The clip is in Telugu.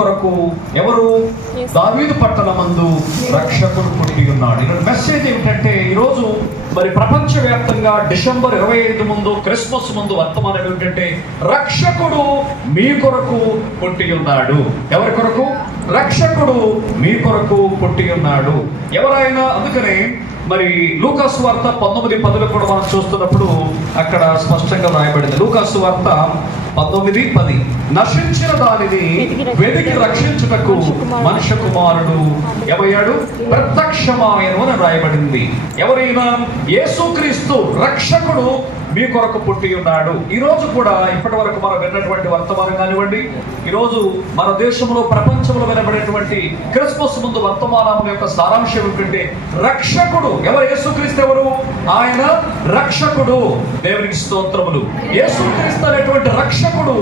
కొరకు ఎవరు? దావీదు పట్టణమందు రక్షకుడు పుట్టి ఉన్నాడు. ఈరోజు మెసేజ్ ఏమిటంటే, ఈరోజు మరి ప్రపంచవ్యాప్తంగా డిసెంబర్ 25 ముందు, క్రిస్మస్ ముందు వర్తమానం ఏమిటంటే, రక్షకుడు మీ కొరకు పుట్టి ఉన్నాడు. ఎవరి కొరకు? రక్షకుడు మీ కొరకు పుట్టి ఉన్నాడు. ఎవరైనా, అందుకనే మరి లూకాసు వార్త 19:10 కూడా మనం చూస్తున్నప్పుడు అక్కడ స్పష్టంగా రాయబడింది. లూకాసు వార్త 19:10, నశించిన దానిని వెతికి రక్షించుటకు మనుష్య కుమారుడు ఏమయ్యాడు? ప్రత్యక్షమాయను అని రాయబడింది. ఎవరైనా యేసుక్రీస్తు రక్షకుడు మీ కొరకు పుట్టి ఉన్నాడు. ఈ రోజు కూడా ఇప్పటి వరకు మనం విన్నటువంటి వర్తమానం కానివ్వండి, ఈరోజు మన దేశంలో, ప్రపంచంలో వినబడేటువంటి క్రిస్మస్ ముందు వర్తమానం యొక్క సారాంశం ఏమిటంటే, రక్షకుడు ఎవరు? యేసుక్రీస్తు ఎవరు? ఆయన రక్షకుడు. దేవునికి స్తోత్రములు. యేసుక్రీస్తు అనేటువంటి రక్షకుడు